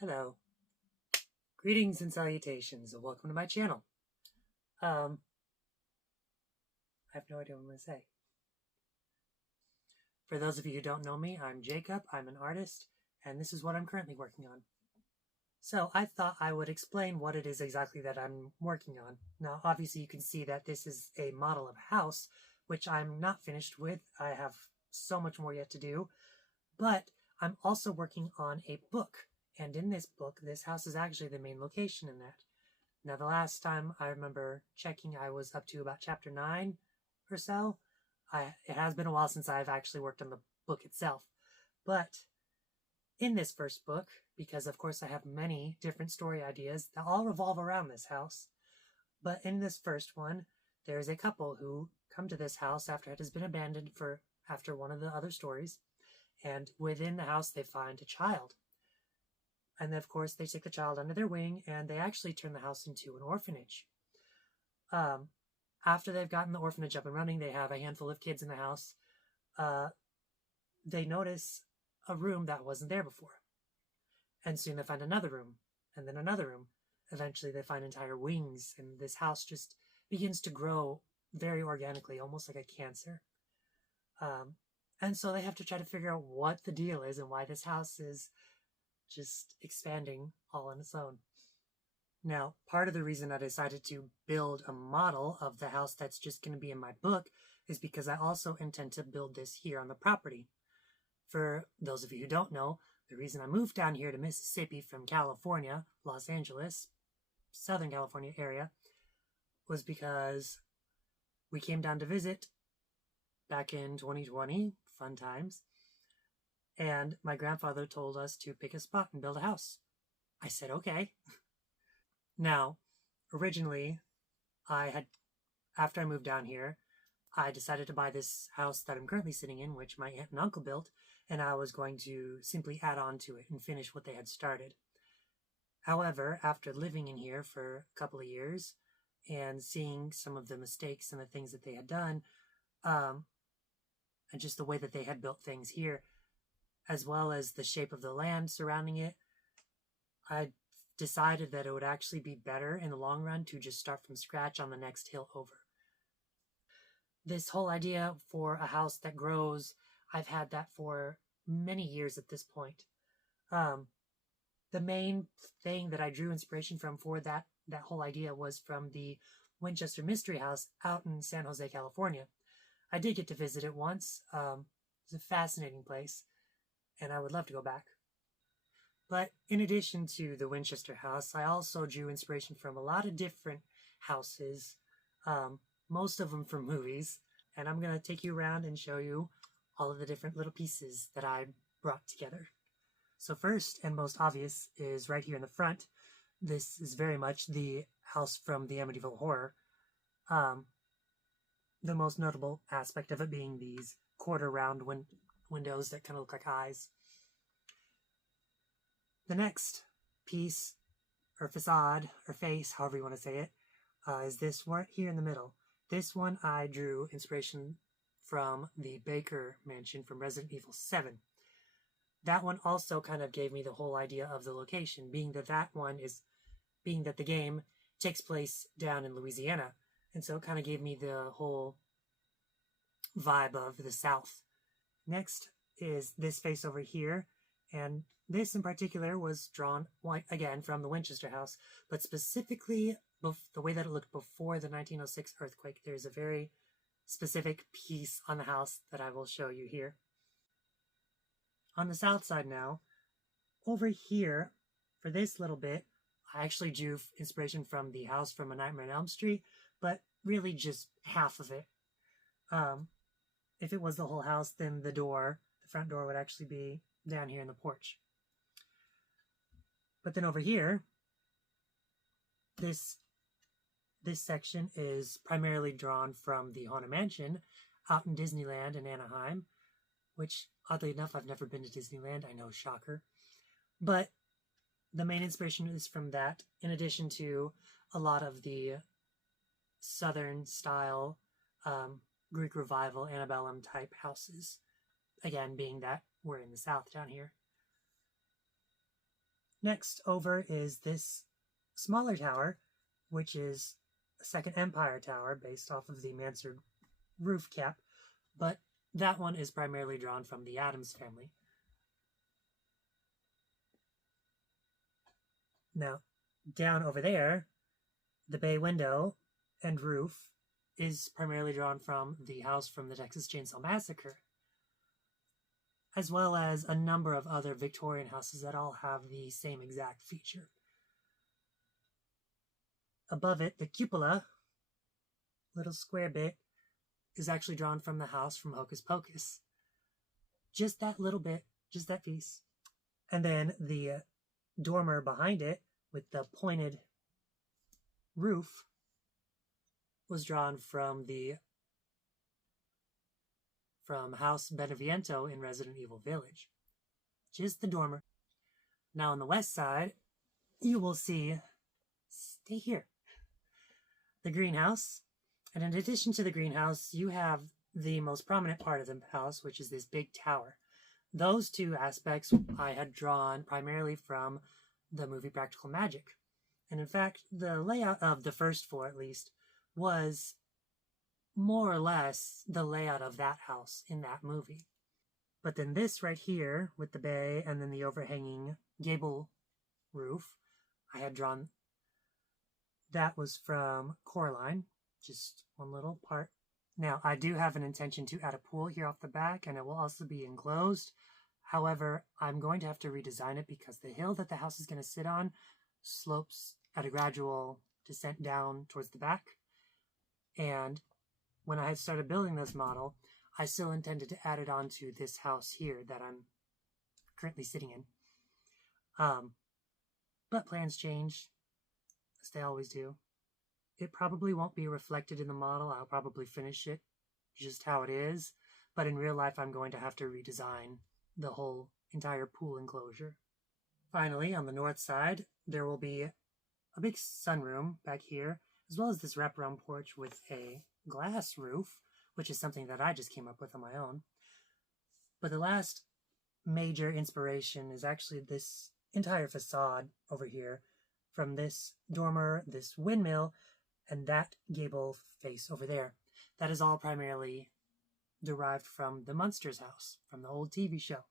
Hello. Greetings and salutations, and welcome to my channel. I have no idea what I'm going to say. For those of you who don't know me, I'm Jacob, I'm an artist, and this is what I'm currently working on. So I thought I would explain what it is exactly that I'm working on. Now, obviously you can see that this is a model of a house, which I'm not finished with. I have so much more yet to do, but I'm also working on a book. And in this book, this house is actually the main location in that. Now, the last time I remember checking, I was up to about chapter 9 or so. It has been a while since I've actually worked on the book itself. But in this first book, because of course I have many different story ideas that all revolve around this house, but in this first one, there's a couple who come to this house after it has been abandoned after one of the other stories, and within the house they find a child. And of course, they take the child under their wing, and they actually turn the house into an orphanage. After they've gotten the orphanage up and running, they have a handful of kids in the house. They notice a room that wasn't there before. And soon they find another room, and then another room. Eventually, they find entire wings, and this house just begins to grow very organically, almost like a cancer. And so they have to try to figure out what the deal is and why this house is just expanding all on its own. Now, part of the reason I decided to build a model of the house that's just going to be in my book is because I also intend to build this here on the property. For those of you who don't know, the reason I moved down here to Mississippi from California, Los Angeles, Southern California area, was because we came down to visit back in 2020, fun times, and my grandfather told us to pick a spot and build a house. I said, okay. Now, originally, after I moved down here, I decided to buy this house that I'm currently sitting in, which my aunt and uncle built, and I was going to simply add on to it and finish what they had started. However, after living in here for a couple of years and seeing some of the mistakes and the things that they had done, and just the way that they had built things here, as well as the shape of the land surrounding it, I decided that it would actually be better in the long run to just start from scratch on the next hill over. This whole idea for a house that grows, I've had that for many years at this point. The main thing that I drew inspiration from for that whole idea was from the Winchester Mystery House out in San Jose, California. I did get to visit it once. It's a fascinating place, and I would love to go back. But in addition to the Winchester house, I also drew inspiration from a lot of different houses, most of them from movies, and I'm going to take you around and show you all of the different little pieces that I brought together. So first and most obvious is right here in the front. This is very much the house from the Amityville Horror. The most notable aspect of it being these quarter round windows that kind of look like eyes. The next piece, or facade, or face, however you want to say it, is this right here in the middle. This one I drew inspiration from the Baker Mansion from Resident Evil 7. That one also kind of gave me the whole idea of the location, being that the game takes place down in Louisiana. And so it kind of gave me the whole vibe of the South. Next is this face over here. And this in particular was drawn, again, from the Winchester house, but specifically the way that it looked before the 1906 earthquake. There's a very specific piece on the house that I will show you here. On the south side now, over here, for this little bit, I actually drew inspiration from the house from A Nightmare on Elm Street, but really just half of it. If it was the whole house, then the front door would actually be down here in the porch. But then over here, this section is primarily drawn from the Haunted Mansion out in Disneyland in Anaheim, which, oddly enough, I've never been to Disneyland. I know, shocker. But the main inspiration is from that, in addition to a lot of the Southern style Greek Revival, antebellum type houses. Again, being that we're in the South down here. Next over is this smaller tower, which is a Second Empire tower based off of the mansard roof cap, but that one is primarily drawn from the Addams family. Now, down over there, the bay window and roof is primarily drawn from the house from the Texas Chainsaw Massacre, as well as a number of other Victorian houses that all have the same exact feature. Above it, the cupola, little square bit, is actually drawn from the house from Hocus Pocus. Just that little bit, just that piece. And then the dormer behind it with the pointed roof was drawn from House Beneviento in Resident Evil Village. Just the dormer. Now on the west side, you will see, stay here, the greenhouse. And in addition to the greenhouse, you have the most prominent part of the house, which is this big tower. Those two aspects I had drawn primarily from the movie Practical Magic. And in fact, the layout of the first floor, at least, was more or less the layout of that house in that movie. But then this right here, with the bay and then the overhanging gable roof, I had drawn, that was from Coraline, just one little part. Now, I do have an intention to add a pool here off the back, and it will also be enclosed. However, I'm going to have to redesign it because the hill that the house is going to sit on slopes at a gradual descent down towards the back. And when I had started building this model, I still intended to add it onto this house here that I'm currently sitting in. But plans change, as they always do. It probably won't be reflected in the model. I'll probably finish it just how it is. But in real life, I'm going to have to redesign the whole entire pool enclosure. Finally, on the north side, there will be a big sunroom back here, as well as this wraparound porch with a glass roof, which is something that I just came up with on my own. But the last major inspiration is actually this entire facade over here, from this dormer, this windmill, and that gable face over there. That is all primarily derived from the Munsters house, from the old TV show.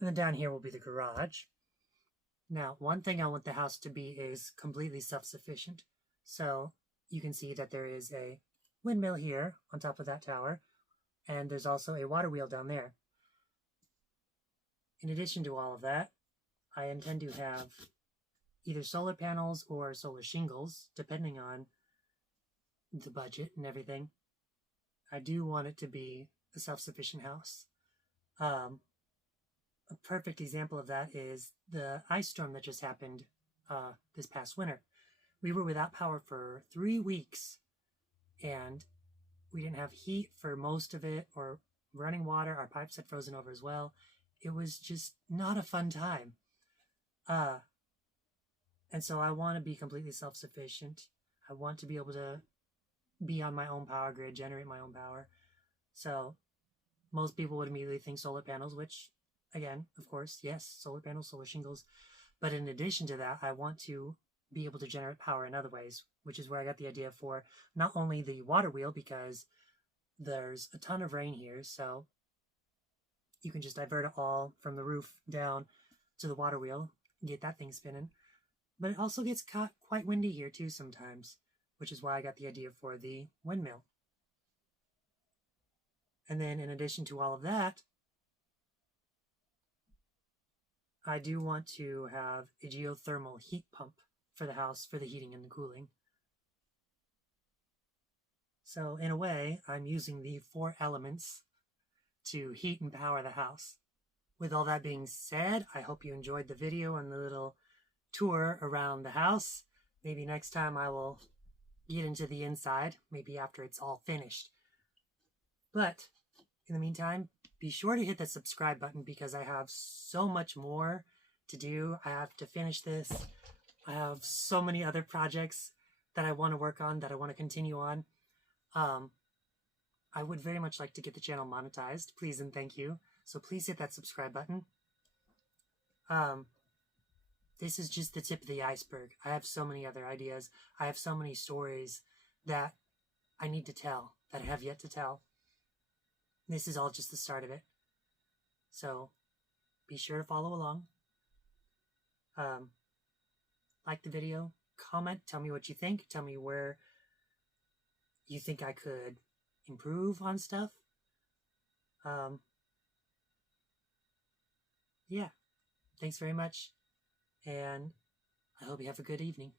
And then down here will be the garage. Now, one thing I want the house to be is completely self-sufficient. So you can see that there is a windmill here on top of that tower, and there's also a water wheel down there. In addition to all of that, I intend to have either solar panels or solar shingles, depending on the budget and everything. I do want it to be a self-sufficient house. A perfect example of that is the ice storm that just happened this past winter. We were without power for 3 weeks, and we didn't have heat for most of it, or running water. Our pipes had frozen over as well. It was just not a fun time. And so I want to be completely self-sufficient. I want to be able to be on my own power grid, generate my own power. So most people would immediately think solar panels, which, again, of course, yes, solar panels, solar shingles. But in addition to that, I want to be able to generate power in other ways, which is where I got the idea for not only the water wheel, because there's a ton of rain here, so you can just divert it all from the roof down to the water wheel and get that thing spinning. But it also gets quite windy here too sometimes, which is why I got the idea for the windmill. And then in addition to all of that, I do want to have a geothermal heat pump for the house for the heating and the cooling. So in a way, I'm using the 4 elements to heat and power the house. With all that being said, I hope you enjoyed the video and the little tour around the house. Maybe next time I will get into the inside, maybe after it's all finished. But in the meantime, be sure to hit the subscribe button because I have so much more to do. I have to finish this. I have so many other projects that I want to work on, that I want to continue on. I would very much like to get the channel monetized, please and thank you. So please hit that subscribe button. this is just the tip of the iceberg. I have so many other ideas. I have so many stories that I need to tell, that I have yet to tell. This is all just the start of it. So be sure to follow along. Like the video, comment, tell me what you think, tell me where you think I could improve on stuff. Yeah, thanks very much, and I hope you have a good evening.